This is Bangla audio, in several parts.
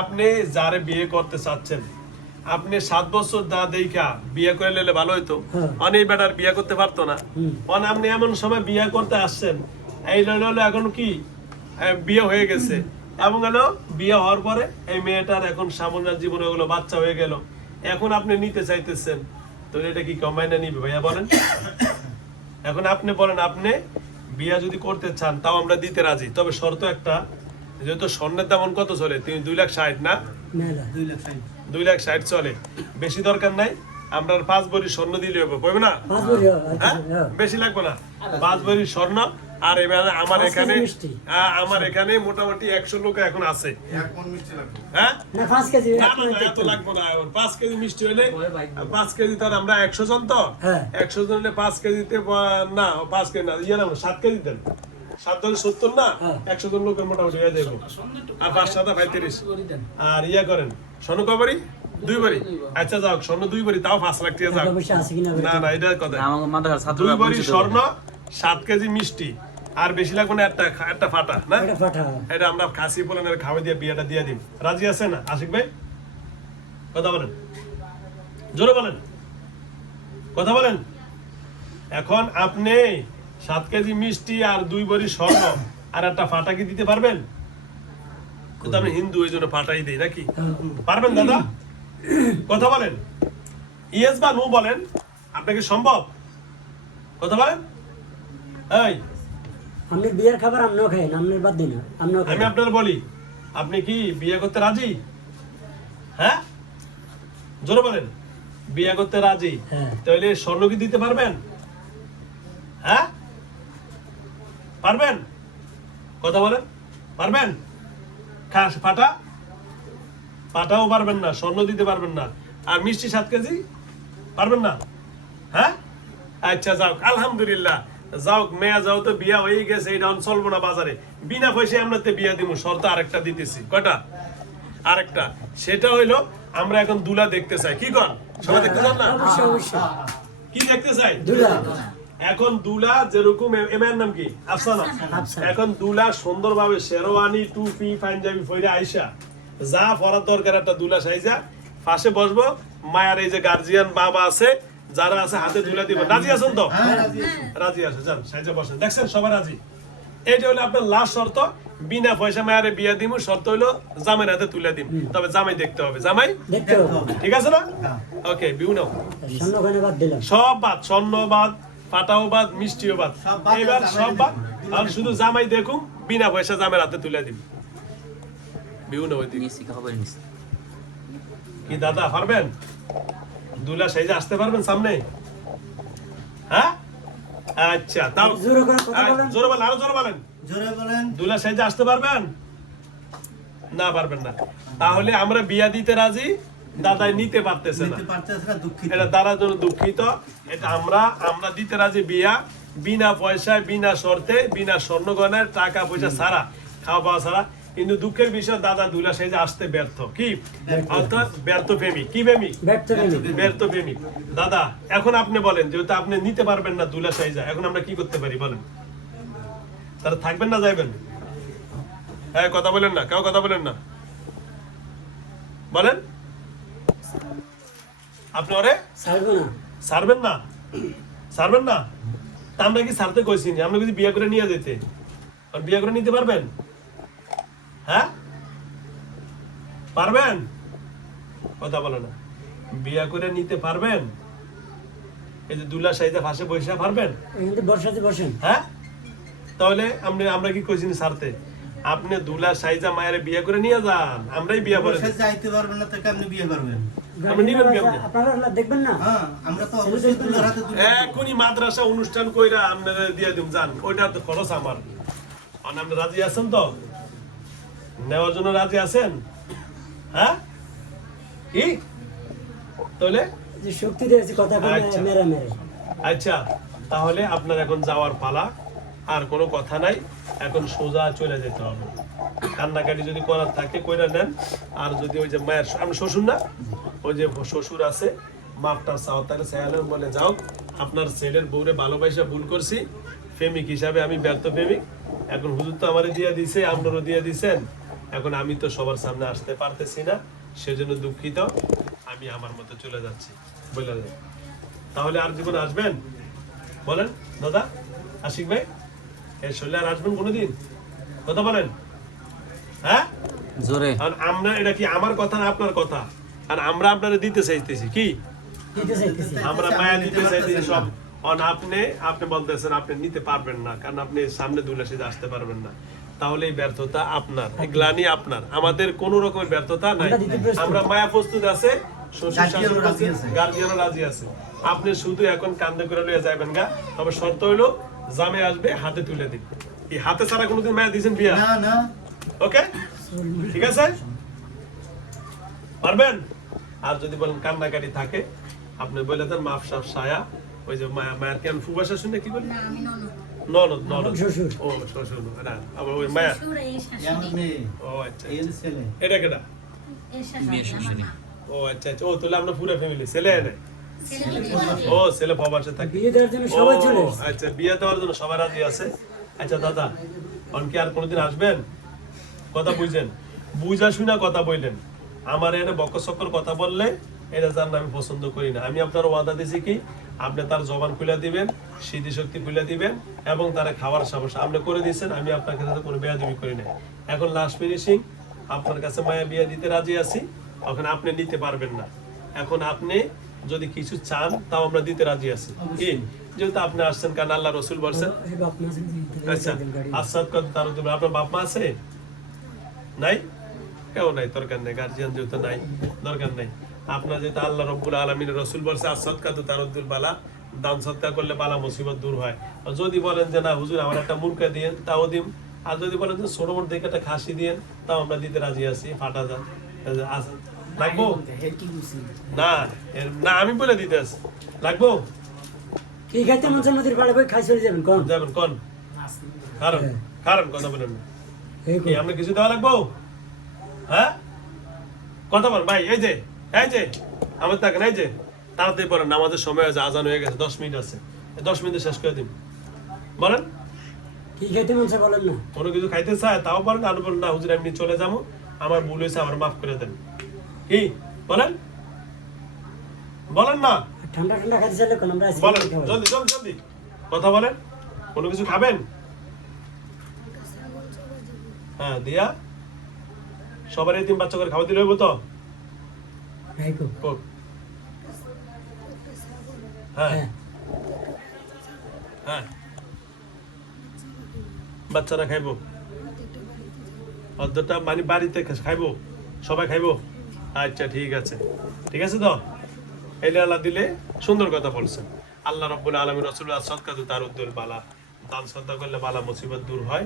আপনি যারে বিয়ে করতে চাচ্ছেন, আপনি 7 বছর দা দেখা বিয়ে করে নিলে ভালো হইতো। অনেক বেটার বিয়ে করতে পারতো না। আপনি এমন সময় বিয়ে করতে আসছেন, এই হলো এখন কি বিয়ে হয়ে গেছে, এবং হলো বিয়ে হওয়ার পরে এই মেয়েটার এখন সামনের জীবনে ওগুলো বাচ্চা হয়ে গেল, এখন আপনি নিতে চাইতেছেন, তো এটা কি কমাইনা নিবে ভাইয়া বলেন? এখন আপনি বলেন, আপনি বিয়ে যদি করতে চান তাও আমরা দিতে রাজি, তবে শর্ত একটা, যেহেতু স্বর্ণের দাম কত চলে, তুমি 2,60,000 না? 2,60,000 চলে, বেশি দরকার নাই। আমরা 5 ভরি স্বর্ণ দিলে হবে, বলবে না? বেশি লাগবে না, 5 ভরি স্বর্ণ। আর এবারে আমার এখানে মোটামুটি 100 লোক এখন আছে। হ্যাঁ, 5 কেজি এত লাগবে না। 5 কেজি মিষ্টি হলে 5 কেজি, তার আমরা 100 জন, তো 100 জন হলে 5 কেজিতে না, 5 কেজি না, 7 কেজি দেন। 7 ধরে 70 না, 100 জন লোকের মোটামুটি হয়ে যাবে। আর 5 7 35। আর করেন স্বর্ণ কবারি 2 ভরি। আচ্ছা যাও, স্বর্ণ 2 ভরি, তাও 5 লাখ টাকা যাও। না না, এটা কথা। 2 ভরি স্বর্ণ, 7 কেজি মিষ্টি, আর বেশি লাগবে না, একটা ফাটা না, এটা আমরা খাসি বলেন খাওয়া দিয়ে বিয়েটা দিয়ে দিন। রাজি আছে না আশিক ভাই? কথা বলেন, জোরে বলেন, কথা বলেন। এখন আপনি 7 কেজি মিষ্টি আর 2 ভরি স্বর্ণ আর একটা ফাটা কি দিতে পারবেন? কিন্তু আমি হিন্দু, ওই জন্য ফাটাই দেই নাকি? পারবেন দাদা? কথা বলেন, ইয়েস বা নো বলেন, আপনাকে সম্ভব? কথা বলেন। এই আপনি বিয়ের খাবার আমরাও খাই না, আপনার বাদ দিন, আমরাও খাই। আমি আপনার বলি, আপনি কি বিয়ে করতে রাজি? হ্যাঁ, জোরে বলেন, বিয়ে করতে রাজি? তাহলে স্বর্ণ কি দিতে পারবেন? হ্যাঁ, পারবেন? কথা বলেন, পারবেন? ফাটা ফাটাও পারবেন না, স্বর্ণ দিতে পারবেন না, আর মিষ্টি 7 কেজি পারবেন না? হ্যাঁ, আচ্ছা যাও, আলহামদুলিল্লাহ, যাও মেয়া, যাও তো বিয়া হয়ে গেছে, এটা চলবো না বাজারে, বিনা পয়সায় আমরা তো বিয়া দিব। শর্ত আরেকটা দিতেছি। কয়টা? আরেকটা, সেটা হইলো আমরা এখন দুলা দেখতে চাই। কি কন, সবাই দেখতে চান না? কি দেখতে চাই? এখন দুলা যেরকম, এমের নাম কি? আফসানা। এখন দুলা সুন্দরভাবে শেরওয়ানি, টুপি, পাঞ্জাবি পরে আইসা, যা পরার দরকার একটা দুলা সাইজা পাশে বসবো। মায়ার এই যে গার্জিয়ান বাবা আছে, যারা আছে, হাতে তুলে দিব। রাজি আছেন তো? রাজি আছে, যান সাইজে বসেন। দেখছেন সবাই রাজি? এইটা হলো আপনার লাস্ট শর্ত। বিনা পয়সা মায়ারে বিয়া দিব, শর্ত হলো জামাইয়ের হাতে তুলে দিব। তবে জামাই দেখতে হবে, জামাই ঠিক আছে না? ওকে, বিউ নাও, সব বাদ, স্বর্ণ বাদ, পাটাও বাদ, মিষ্টিও বাদ, এবার সব বাদ। আর শুধু জামাই দেখুন, বিনা পয়সা জামাইয়ের হাতে তুলে দিব। বিউ নাও। কি দাদা পারবেন? দুলা সাইজে আসতে পারবেন সামনে? হ্যাঁ, আচ্ছা, তাও জোরে বলেন, আরো জোরে বলেন, দুলা সাইজে আসতে পারবেন না? পারবেন না। তাহলে আমরা বিয়া দিতে রাজি, দাদাই নিতে পারতেছে না, এটা তারা জন্য দুঃখিত। এটা আমরা দিতে রাজি বিয়া, বিনা পয়সায়, বিনা শর্তে, বিনা স্বর্ণ গয়নার, টাকা পয়সা ছাড়া, খাওয়া পাওয়া ছাড়া। কিন্তু দুঃখের বিষয়, দাদা দুলা সাইজে আসতে ব্যর্থ। কি অর্থাৎ? ব্যর্থ প্রেমিক। কি প্রেমিক? ব্যর্থ প্রেমিক। দাদা এখন আপনি বলেন, যেহেতু আপনি নিতে পারবেন না দুলা সাইজা, এখন আমরা কি করতে পারি বলেন? তারা থাকবেন না যাইবেন? হ্যাঁ, কথা বলেন না, কেউ কথা বলেন না, বলেন। আপনি ওরে ছাড়বেন না? ছাড়বেন না? তা আমরা কি ছাড়তে কইছি? আমরা যদি বিয়ে করে নিয়ে যেতে, বিয়ে করে নিতে পারবেন? হ্যাঁ, পারবেন? কথা বলে না। বিয়া করে নিতে পারবেন? এই যে দুলা সাইজা ফাঁসে বসে পারবেন? হ্যাঁ, তাহলে আমরা কি কইছি ছাড়তে? আপনি দুলা সাইজা মায়ের বিয়ে করে নিয়ে যান, আমরাই বিয়ে করে যাইতে পারবেন না, তো কেমনে বিয়ে করবেন? আপনি নিবেন কেমনে? আপনারা দেখবেন না? হ্যাঁ, আমরা তো অবশ্যই দুলার হাতে এখনই মাদ্রাসা অনুষ্ঠান কইরা আপনারা দিয়ে দিম, জান, ওইটা তো খরচ আমার। আপনি রাজি আছেন তো? নেওয়ার জন্য রাজি আছেন? হ্যাঁ, কি তাহলে শক্তি দিয়েছি কথা বলে মেরে মেরে। আচ্ছা, তাহলে আপনার এখন যাওয়ার পালা, আর কোনো কথা নাই, এখন সোজা চলে যেতে হবে। কান্নাকাটি যদি করার থাকে কইরা নেন, আর যদি ওই যে মায়ের, আমি শ্বশুর না, ওই যে শ্বশুর আছে, মাপটা চাও, তাহলে চাইলেন বলে যাও, আপনার ছেলের বউরে ভালোবাসা ভুল করছি, প্রেমিক হিসাবে আমি ব্যর্থ প্রেমিক। এখন হুজুর তো আমারে দিয়ে দিছে, আপনারও দিয়ে দিছেন, এখন আমি তো সবার সামনে আসতে পারতেছি না, সেজন্য দুঃখিত, আমি আমার মতো চলে যাচ্ছি বলে দেন। তাহলে আর জীবনে আসবেন বলেন দাদা আশিক ভাই, এর শরীরে আর আসবেন কোনোদিন? কথা বলেন হ্যাঁ জোরে। আর আমরা, এটা কি আমার কথা না আপনার কথা? আর আমরা আপনারা দিতে চাইতেছি কি? দিতে চাইতেছি। আমরা মায়া দিতে চাইতেছি সব। অন আপনি বলতেছেন আপনি নিতে পারবেন না, কারণ আপনি সামনে দুলে সেজে আসতে পারবেন না। তাহলে এই ব্যর্থতা আপনার, এই গ্লানি আপনার, আমাদের কোনো রকমের ব্যর্থতা নাই। আমরা দিতে প্রস্তুত। আমরা মায়া প্রস্তুত আছে, গার্জিয়ানও রাজি আছে। আপনি শুধু এখন কান্দে করে লইয়া যাবেন গা, তবে শর্ত হইলো জামে আসবে হাতে তুলে দিন। এই হাতে ছাড়া কোনোদিন মায়া দিয়েছেন বিয়া? ওকে ঠিক আছে, পারবেন? আর যদি বলেন কান্নাকাটি থাকে, আপনি বলে দেন মাফ সাফ সায়া, ওই যে মায়ের কেন ফুবাসা শুনে কি বলি? না আমি ননদ। ননদ, ননদ শ্বশুর। ও শ্বশুর না, আবার ওই মায়া। শ্বশুর এই শাশুড়ি। ও আচ্ছা, এটা কেটা? এই শাশুড়ি আমার মা। ও আচ্ছা আচ্ছা, ও তাহলে আমরা পুরো ফ্যামিলি, ছেলে নাই? ছেলে বিদেশে। ও ছেলে প্রবাসে থাকে। বিয়ে দেওয়ার জন্য সবাই চলে ও, এসেছে। আচ্ছা, বিয়ে দেওয়ার জন্য সবাই রাজি আছে। আচ্ছা দাদা, অনকি আর কোনোদিন আসবেন? কথা বুঝছেন, বুঝা শুনা কথা বললেন। আমার এনে বকসক্কর কথা বললে এটা জান আমি পছন্দ করি না। আমি আপনার ওয়াদা দিছি কি, আপনি তার জবান খুলে দিবেন, স্মৃতি শক্তি খুলে দিবেন, এবং তারা খাওয়ার সমস্যা আপনি করে দিচ্ছেন। আমি আপনার কাছে কোনো বেয়াদবি করি না। এখন লাস্ট ফিনিশিং, আপনার কাছে মায়া বিয়ে দিতে রাজি আছি, এখন আপনি নিতে পারবেন না। এখন আপনি যদি কিছু চান তাও আমরা দিতে রাজি আছি, কি? যেহেতু আপনি আসছেন, কারণ আল্লাহ রসুল বলছেন। এই বাপ মা আছে, দিতে আচ্ছা, গাড়ি। আসাদ কত তার উদ্দেশ্যে আপনার বাপ মা আছে? নাই? কেউ নাই, দরকার নাই। গার্জিয়ান যেহেতু নাই, দরকার নাই। আপনার যেহেতু আল্লাহ রব্বুল আলামিনের রসুল বলছে আসাদ কাতু তার উদ্দুল বালা, দান সৎকার করলে বালা মুসিবত দূর হয়। আর যদি বলেন যে না হুজুর আমার একটা মুরগা দিয়েন, তাও দিন। আর যদি বলেন যে ছোট মোট দেখে একটা খাসি দিয়েন, তাও আমরা দিতে রাজি আছি। ফাটা যান লাগবো না, না আমি বলে দিতে আছি লাগবো। কি খাইতে মন চায় নদীর পাড়ে বই খাই চলে যাবেন কোন? যাবেন কোন কারণ? কারণ কথা বলেন না। এই কি আমরা কিছু দেওয়া লাগবো? হ্যাঁ কথা বল ভাই। এই যে আমার থাকেন, এই যে তাড়াতাড়ি পড়েন, আমাদের সময় আছে, আজান হয়ে গেছে, 10 মিনিট আছে, 10 মিনিটে শেষ করে দিন। বলেন কি খাইতে মন চায় বলেন না। কোনো কিছু খাইতে চায় তাও বলেন, আর বলেন না হুজুর এমনি চলে যাবো, আমার ভুল হয়েছে, আমার মাফ করে দেন। কি বলেন? বলেন না, ঠান্ডা ঠান্ডা খাইতে চাইলে কোন? আমরা বলেন আইসক্রিম খাবো। জলদি জলদি জলদি কথা বলেন। কোনো কিছু খাবেন? হ্যাঁ দিয়া সবার এই 3 বাচ্চা করে খাওয়া দিলে হইব তো? রাইকো। হোক। হ্যাঁ হ্যাঁ হ্যাঁ বাচ্চারা খাইবো, অর্ধটা মানে বাড়িতে খাইবো, সবাই খাইবো। আচ্ছা ঠিক আছে, ঠিক আছে তো? এলে আল্লাহ দিলে সুন্দর কথা বলছেন। আল্লাহ রব্বুল আলামিন রাসূলুল্লাহ সাদকাতু তারুদ্দুল বালা, দান সদকা করলে বালা মুসিবত দূর হয়।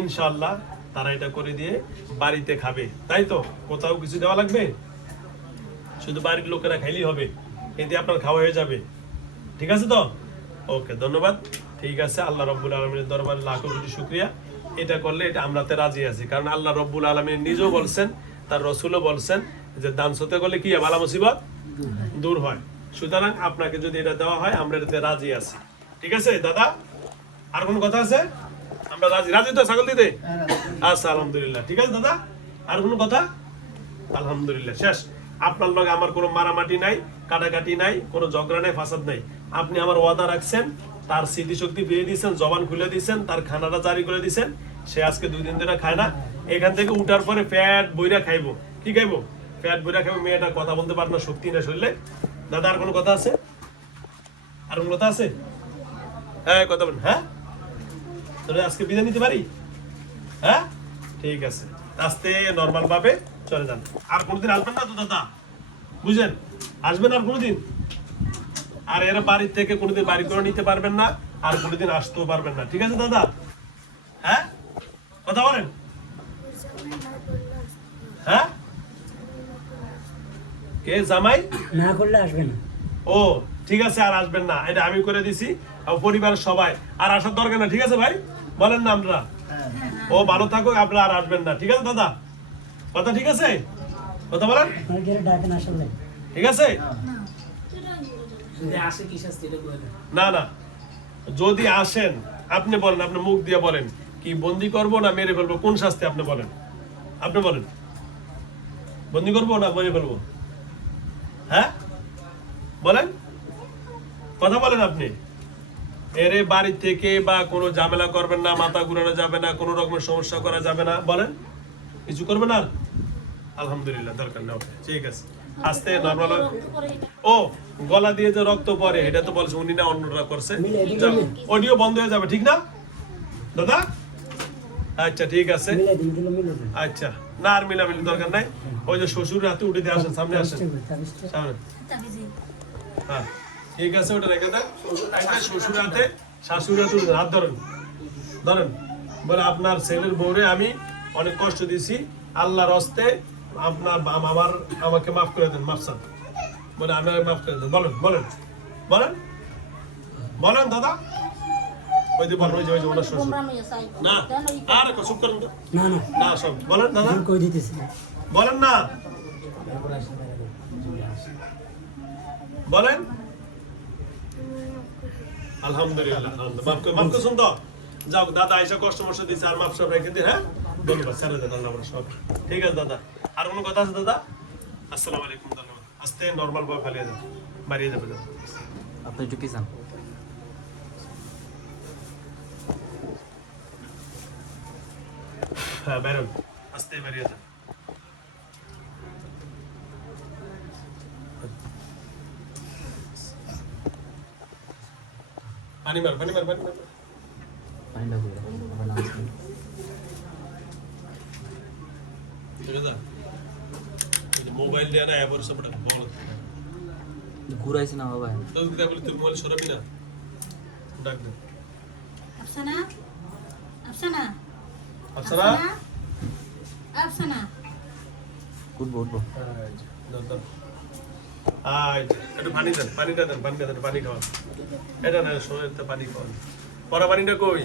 ইনশাআল্লাহ তারা এটা করে দিয়ে বাড়িতে খাবে, তাই তো? কোথাও কিছু দেওয়া লাগবে? শুধু বাড়ির লোকেরা খাইলেই হবে, এতে আপনার খাওয়া হয়ে যাবে। ঠিক আছে তো? ওকে, ধন্যবাদ। ঠিক আছে, আল্লাহ রব্বুল আলমিনের দরবারে লাখো কোটি শুকরিয়া। এটা করলে এটা আমরাতে রাজি আছি, কারণ আল্লাহ রব্বুল আলমিন নিজেও বলছেন, তার রসুলও বলছেন যে দান সতে করলে কি বালা মুসিবত দূর হয়। সুতরাং আপনাকে যদি এটা দেওয়া হয়, আমরা এটাতে রাজি আছি। ঠিক আছে দাদা, আর কোনো কথা আছে? আমরা রাজি, রাজি তো ছাগল দিতে? আচ্ছা আলহামদুলিল্লাহ, ঠিক আছে দাদা। আর কোনো কথা? আলহামদুলিল্লাহ, শেষ। আপনার লগে আমার কোনো মারামাটি নাই, কাটাকাটি নাই, কোনো ঝগড়া নাই, ফাসাদ নাই। আপনি আমার ওয়াদা রাখছেন, তার স্মৃতিশক্তি ফিরিয়ে দিয়েছেন, জবান খুলে দিয়েছেন, তার খানাটা জারি করে দিয়েছেন। সে আজকে 2 দিন ধরে খায় না। এখান থেকে উঠার পরে পেট বইরা খাইবো। কি খাইবো? পেট বইরা খাইবো। মেয়েটা কথা বলতে পারবে না, শক্তি না শরীরে। দাদা আর কোনো কথা আছে? আর কোনো কথা আছে? হ্যাঁ কথা বলেন। হ্যাঁ তাহলে আজকে বিদায় নিতে পারি? হ্যাঁ ঠিক আছে, আস্তে নর্মাল ভাবে চলে যান। আর কোনোদিন আসবেন না তো দাদা, বুঝলেন? আসবেন আর কোনোদিন? আর এরা বাড়ির থেকে কোনোদিন বাড়ি করে নিতে পারবেন না, আর কোনোদিন আসতেও পারবেন না। ঠিক আছে দাদা? হ্যাঁ কথা বলেন। হ্যাঁ কে জামাই না করলে আসবে না। ও ঠিক আছে, আর আসবেন না, এটা আমি করে দিছি। আর পরিবারের সবাই আর আসার দরকার না। ঠিক আছে ভাই, বলেন না আমরা। ও ভালো থাকুক, আপনারা আর আসবেন না। ঠিক আছে দাদা, কথা ঠিক আছে? কথা বলেন, আপনার গেলে ডাকেন আসলে। ঠিক আছে? না না, যদি আসেন আপনি বলেন, আপনি মুখ দিয়ে বলেন কি বন্দি করবো না মেরে ফেলবো, কোন শাস্তি আপনি বলেন। আপনি বলেন, বন্দি করবো না বলে বলবো? হ্যাঁ বলেন, কথা বলেন আপনি। এর বাড়ি থেকে বা কোনো ঝামেলা করবেন না, মাথা ঘুরানো যাবে না, কোনো রকমের সমস্যা করা যাবে না, বলেন কিছু করবেন আর? আলহামদুলিল্লাহ, দরকার নেই, ঠিক আছে। আস্তে নর্মাল। ও গলা দিয়ে যে রক্ত পড়ে এটা তো বলছে উনি না, অন্যরা করছে। অডিও বন্ধ হয়ে যাবে, ঠিক না দাদা? আচ্ছা ঠিক আছে, আচ্ছা না আর মিলামিলি দরকার নাই। ওই যে শ্বশুর রাতে উঠে দিয়ে আসেন, সামনে আসেন, সামনে। হ্যাঁ ঠিক আছে, ওটা রেখে দেন। শ্বশুর হাতে শাশুড়ি হাতে হাত ধরেন, ধরেন। বলে আপনার ছেলের বউরে আমি অনেক কষ্ট দিয়েছি, আল্লাহর হস্তে আপনার আমাকে মাফ করে দেন, মাফ চান। বলে আমি মাফ করে দেন, বলেন বলেন বলেন বলেন দাদা। ওই যে বলেন, ওই যে ওনার শ্বশুর। না আর চুপ করেন তো। না না না সব বলেন দাদা, কই দিতেছি বলেন না, বলেন। আলহামদুলিল্লাহ, মাফ করছেন তো? যাও দাদা আইসা কষ্ট মষ্ট দিচ্ছে, আর মাপ সব রেখে দিন। হ্যাঁ ধন্যবাদ, ছেড়ে দেন, আল্লাহ সব ঠিক আছে দাদা। আর কোনো কথা আছে দাদা? আসসালামু আলাইকুম, ধন্যবাদ। আস্তে নর্মাল ভাবে ফেলিয়ে যান, বাড়িয়ে যাবে। আপনি একটু কি চান? হ্যাঁ বেরোন, আস্তে বেরিয়ে যান। পানি মার, পানি মার, পানি মার। পানিটা করে আবার নামাজ পড়ি। মোবাইল দিয়ে না এবার সব বল ঘুরাইছে না বাবা। তো তুই মোবাইল সরাবি না, ডাক দে। আফসানা, আফসানা, আফসানা, আফসানা। উঠবো উঠবো। একটু পানি দেন, পানিটা দেন, পানিটা দেন, পানি খাওয়ান। এটা না শরীরতে পানি খাওয়ান। পরা পানিটা কই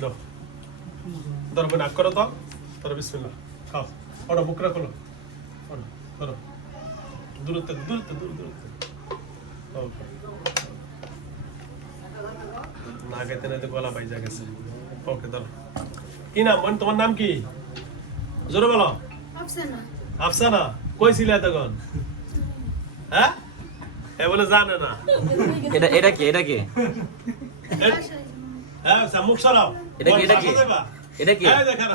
দাও, ধরবে নাক করো তো, তোর বিসমিল্লাহ খাও। ওটা বুকরা খোলো, ধরো, দূরত্বে দূরত্বে দূর দূরত্বে না খাইতে না গলা বাইজা গেছে। ওকে ধরো। কি নাম বোন, তোমার নাম কি? জোরে বলো। আফসানা। আফসানা, কই ছিলে তখন? হ্যাঁ এ বলে জানে না। এটা এটা কি? এটা কি? হ্যাঁ মুখ সরাও। এটা কি? এটা কি? এটা কি? এই দেখেন,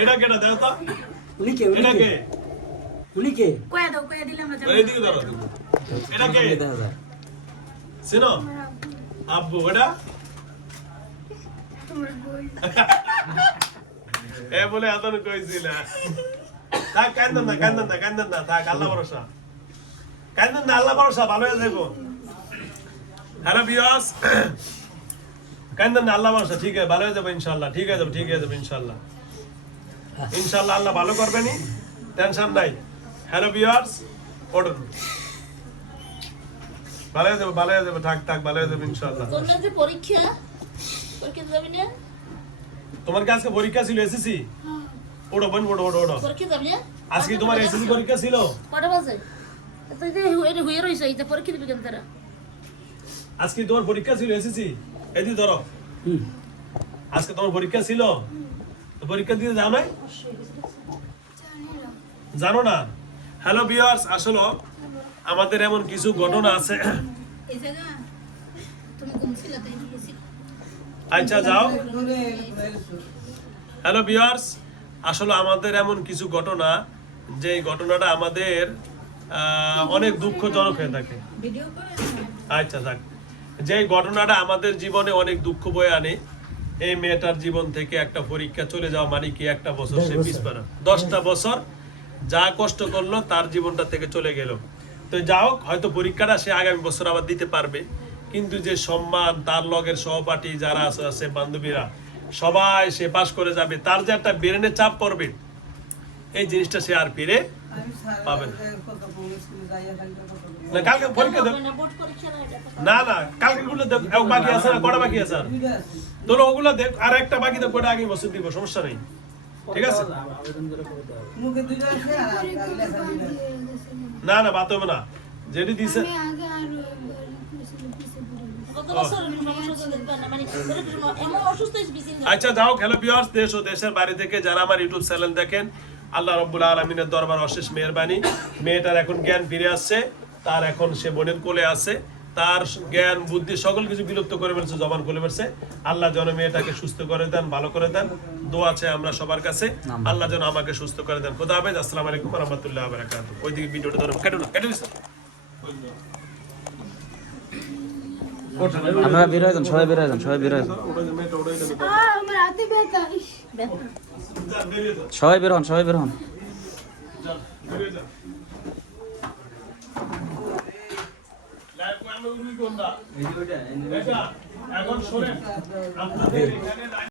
এটা কেটা দেখো তো। উনি কে? এটা কে? উনি কে? কয়া দাও, কয়া দিলাম না। এইদিকে ধরো। এটা কে? দেখা যায়। চিনো? আব্বু। এটা এ বলে এতন কইছিল। থাক, কান্দন না, কান্দন না, কান্দন না, থাক, আল্লাহ ভরসা। কান্দন না, আল্লাহ ভরসা, ভালো হয়ে যাইব। হ্যালো ভিউয়ার্স, কান্দন না, আল্লাহ ভরসা, ঠিক আছে, ভালো হয়ে যাবে ইনশাআল্লাহ, ঠিক আছে, ঠিক হয়ে যাবে ইনশাআল্লাহ। ইনশাআল্লাহ আল্লাহ ভালো করবেনই, টেনশন নাই। হ্যালো ভিউয়ার্স, ওঠুন, ভালো হয়ে যাবে, ভালো হয়ে যাবে, থাক থাক, ভালো হয়ে যাবে ইনশাআল্লাহ। তোর যে পরীক্ষা, পরীক্ষা যাবি না? তোমার কি আজকে পরীক্ষা ছিল এসএসসি? ওড়ো বোন, ওড়ো ওড়ো ওড়ো। পরীক্ষা যাবি না? আজকে তোমার এসএসসি পরীক্ষা ছিল? কটা বাজে? তুই যে হয়ে রইছ, এই যে পরীক্ষা দিবি কেন তারা? আজকে তোমার পরীক্ষা ছিল এসএসসি? এদি ধরো, আজকে তোমার পরীক্ষা ছিল, তো পরীক্ষা দিতে যাও নাই? জানো না? হ্যালো ভিউয়ার্স, আসলে আমাদের এমন কিছু ঘটনা আছে। এই জায়গা তুমি ঘুমছিলা তাই গেছি। আচ্ছা যাও। হ্যালো ভিউয়ার্স, আসলে আমাদের এমন কিছু ঘটনা, যে ঘটনাটা আমাদের অনেক দুঃখজনক হয়ে থাকে। ভিডিও করে আচ্ছা থাক। যে ঘটনাটা আমাদের জীবনে অনেক দুঃখ বয়ে আনে, এই মেয়েটার জীবন থেকে একটা পরীক্ষা চলে যাওয়া মানে কি একটা বছর সে পিছপা, 10টা বছর যা কষ্ট করলো তার জীবনটা থেকে চলে গেল। তো যাও, হয়তো পরীক্ষাটা সে আগামী বছর আবার দিতে পারবে, কিন্তু যে সম্মান, তার লগের সহপাঠী যারা আছে বান্ধবীরা, সবাই সে পাস করে যাবে, তার যে একটা ব্রেনে চাপ পড়বে, এই জিনিসটা সে আর ফিরে পাবে না। না কালকে পরীক্ষা দেব না, বোর্ড পরীক্ষা না এটা। না না, কালকে গুলো দেখ, বাকি আছে না, কটা বাকি আছে? তোর ওগুলো দেখ, আর একটা বাকি দেখ, ওটা আগে বছর দিব, সমস্যা নেই, ঠিক আছে? না না, বাত হবে না, যেটি দিছে। কত বছর সমস্যা চলে না মানে এমন অসুস্থ হয়েছে বিচিন আচ্ছা যাও খেলো ভিউয়ার্স, দেশ ও দেশের বাইরে থেকে যারা আমার ইউটিউব চ্যানেল দেখেন, আল্লাহ রাব্বুল আলামিনের দরবার অশেষ মেহেরবানি, মেয়েটার এখন জ্ঞান ফিরে আসছে, তার এখন সে বোনের কোলে আছে, তার জ্ঞান বুদ্ধি সকল কিছু বিলুপ্ত করে ফেলছে, জবান খুলে ফেলছে। আল্লাহ যেন মেয়েটাকে সুস্থ করে দেন, ভালো করে দেন, দোয়া আছে আমরা সবার কাছে, আল্লাহ যেন আমাকে সুস্থ করে দেন। খোদা হাফেজ, আসসালামু আলাইকুম ওয়া রাহমাতুল্লাহি ওয়া বারাকাতুহু। ওইদিকে ভিডিওটা ধরো, কেটে না, কেটে দিছো। আপনারা বের হয়ে যান, সবাই বের হয়ে যান, সবাই বের হয়ে যান, আমার হাতে ব্যথা ব্যথা সবাই বের হন, সবাই বের হন। এখন শোনেন আপনাদের এখানে